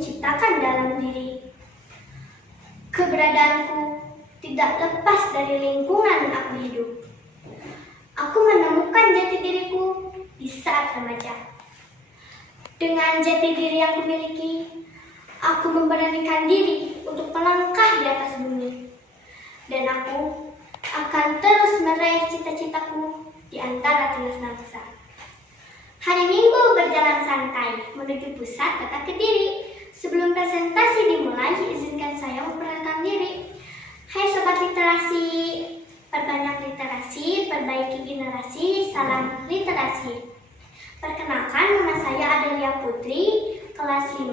ciptakan dalam diri. Keberadaanku tidak lepas dari lingkungan aku hidup. Aku menemukan jati diriku di saat remaja. Dengan jati diri yang kumiliki, aku memberanikan diri untuk melangkah di atas bumi. Dan aku akan terus meraih cita-citaku di antara tunas bangsa. Hari Minggu berjalan santai menuju pusat kota Kediri. Sebelum presentasi dimulai, izinkan saya memperkenalkan diri. Hai Sobat Literasi, perbanyak literasi, perbaiki generasi, salam literasi. Perkenalkan, nama saya Adelia Putri, kelas 5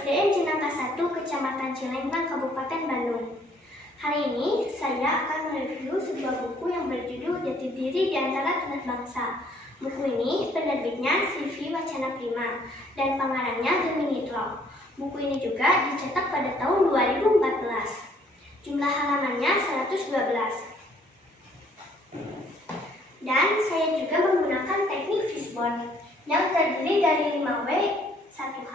SDN Cinangka 1, Kecamatan Cilenggang, Kabupaten Bandung. Hari ini saya akan mereview sebuah buku yang berjudul Jati Diri di Antara Tunas Bangsa. Buku ini penerbitnya CV Wacana Prima dan pengarangnya Gemini Nitro. Buku ini juga dicetak pada tahun 2014. Jumlah halamannya 112. Dan saya juga menggunakan teknik fishbone yang terdiri dari 5W, 1H.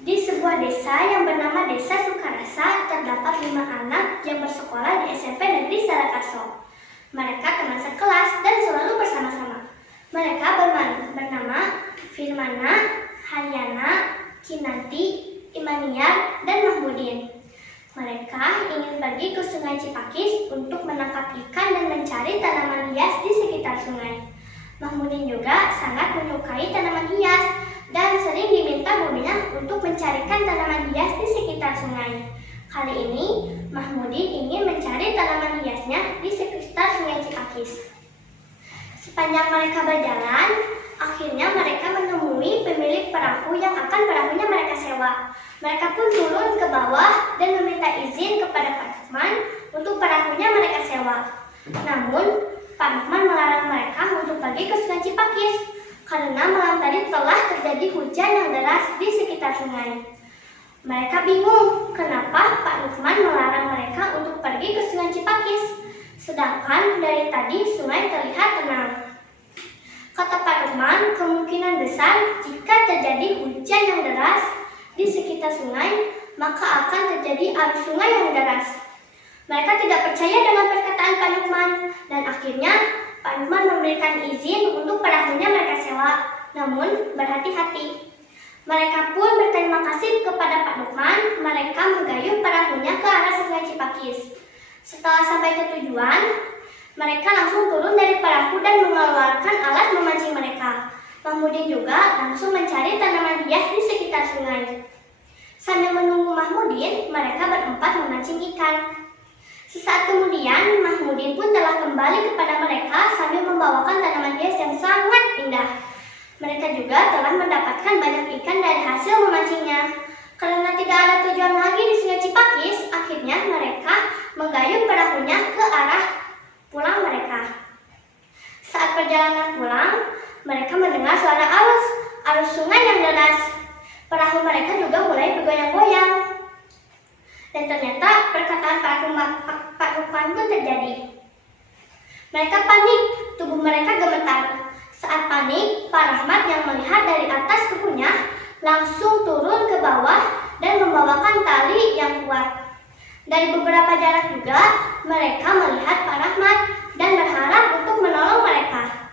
Di sebuah desa yang bernama Desa Sukarasa terdapat 5 anak yang bersekolah di SMP Negeri Sarakarso. Mereka teman sekelas dan selalu bersama-sama. Mereka bernama Firmana, Haryana, Kinanti, Imaniar, dan Mahmudin. Mereka ingin pergi ke Sungai Cipakis untuk menangkap ikan dan mencari tanaman hias di sekitar sungai. Mahmudin juga sangat menyukai tanaman hias dan sering diminta gurunya untuk mencarikan tanaman hias di sekitar sungai. Kali ini, Mahmudin ingin mencari tanaman hiasnya di sekitar Sungai Cipakis. Sepanjang mereka berjalan, akhirnya mereka menemui pemilik perahu yang akan perahunya mereka sewa. Mereka pun turun ke bawah dan meminta izin kepada Pak Nukman untuk perahunya mereka sewa. Namun, Pak Nukman melarang mereka untuk pergi ke Sungai Cipakis karena malam tadi telah terjadi hujan yang deras di sekitar sungai. Mereka bingung kenapa Pak Nukman melarang mereka untuk pergi ke Sungai Cipakis, sedangkan dari tadi sungai terlihat tenang. Kata Pak Nukman, kemungkinan besar jika terjadi hujan yang deras di sekitar sungai, maka akan terjadi arus sungai yang deras. Mereka tidak percaya dengan perkataan Pak Nukman, dan akhirnya Pak Nukman memberikan izin untuk perahunya mereka sewa, namun berhati-hati. Mereka pun berterima kasih kepada Pak Nukman. Mereka menggayuh perahunya ke arah Sungai Cipakis. Setelah sampai ke tujuan, mereka langsung turun dari perahu dan mengeluarkan alat memancing mereka. Mahmudin juga langsung mencari tanaman hias di sekitar sungai. Sambil menunggu Mahmudin, mereka berempat memancing ikan. Sesaat kemudian, Mahmudin pun telah kembali kepada mereka sambil membawakan tanaman hias yang sangat indah. Mereka juga telah mendapatkan banyak ikan dari hasil memancingnya. Karena tidak ada tujuan lagi di Sungai Cipakis, akhirnya mereka menggayuh perahunya ke arah pulang mereka. Saat perjalanan pulang, mereka mendengar suara arus sungai yang deras. Perahu mereka juga mulai bergoyang-goyang. Dan ternyata perkataan Pak Nukman pun terjadi. Mereka panik, tubuh mereka gemetar. Saat panik, Pak Rahmat yang melihat dari atas kebunnya langsung turun ke bawah dan membawakan tali yang kuat. Dari beberapa jarak juga, mereka melihat Pak Rahmat dan berharap untuk menolong mereka.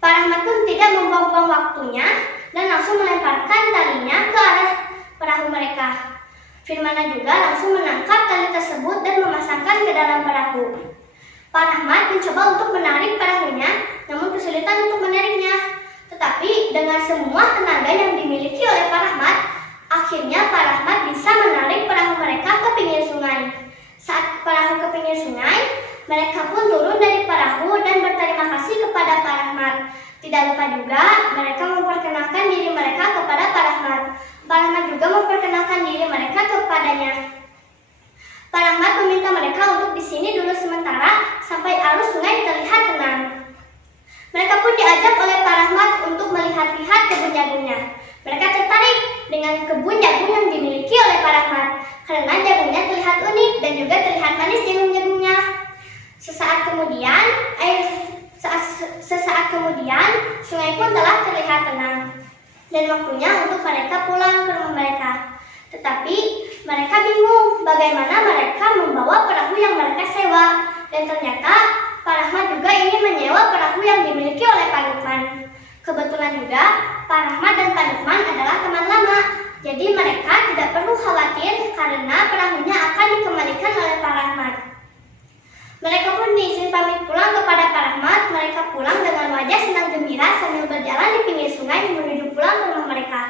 Pak Rahmat pun tidak membuang-buang waktunya dan langsung melemparkan talinya ke arah perahu mereka. Firmana juga langsung menangkap tali tersebut dan memasangkan ke dalam perahu. Pak Rahmat mencoba untuk menarik perahunya, namun kesulitan untuk menariknya. Tetapi dengan semua tenaga yang dimiliki oleh Pak Rahmat, akhirnya Pak Rahmat bisa menarik perahu mereka ke pinggir sungai. Saat perahu ke pinggir sungai, mereka pun turun dari perahu dan berterima kasih kepada Pak Rahmat. Tidak lupa juga mereka memperkenalkan diri mereka kepada Pak Rahmat. Pak Rahmat juga memperkenalkan diri mereka kepadanya. Pak Rahmat meminta mereka untuk di sini dulu sementara sampai arus sungai terlihat tenang. Mereka pun diajak oleh Pak Rahmat untuk melihat-lihat kebun jagungnya. Mereka tertarik dengan kebun jagung yang dimiliki oleh Pak Rahmat karena jagungnya terlihat unik dan juga terlihat manis jagung-jagungnya. Sesaat kemudian, sungai pun telah terlihat tenang. dan waktunya untuk mereka pulang ke rumah mereka. Tetapi mereka bingung bagaimana mereka membawa perahu yang mereka sewa. Dan ternyata Pak Rahmat juga ingin menyewa perahu yang dimiliki oleh Pak Lukman. Kebetulan juga Pak Rahmat dan Pak Lukman adalah teman lama. Jadi mereka tidak perlu khawatir karena perahunya akan dikembalikan oleh Pak Rahmat. Mereka pun diizin pamit pulang kepada Pak Rahmat. Mereka pulang dengan wajah senang gembira sambil berjalan di pinggir sungai menuju pulang ke rumah mereka.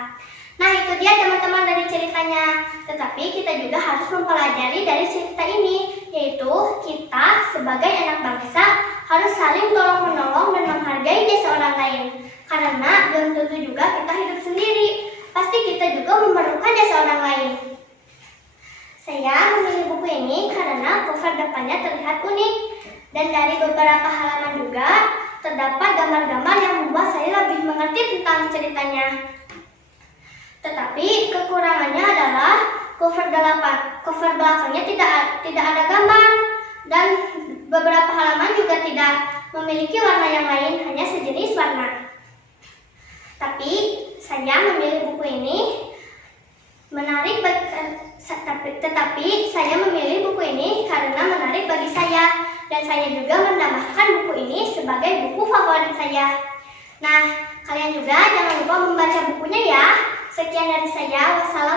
Nah, itu dia teman-teman dari ceritanya. Tetapi kita juga harus mempelajari dari cerita ini, yaitu kita sebagai anak bangsa harus saling tolong-menolong dan menghargai jasa orang lain. Karena belum tentu juga kita hidup sendiri. Pasti kita juga memerlukan jasa orang lain. Saya memilih buku ini karena cover depannya terlihat unik. Dan dari beberapa halaman juga terdapat gambar-gambar yang membuat saya lebih mengerti tentang ceritanya. Tetapi kekurangannya adalah cover belakangnya tidak ada gambar dan beberapa halaman juga tidak memiliki warna yang lain, hanya sejenis warna. Tapi saya memilih buku ini menarik tetapi saya memilih buku ini karena menarik bagi saya dan saya juga menambahkan buku ini sebagai buku favorit saya. Nah, kalian juga jangan lupa membaca bukunya ya. Sekian dari saya. Wassalamualaikum.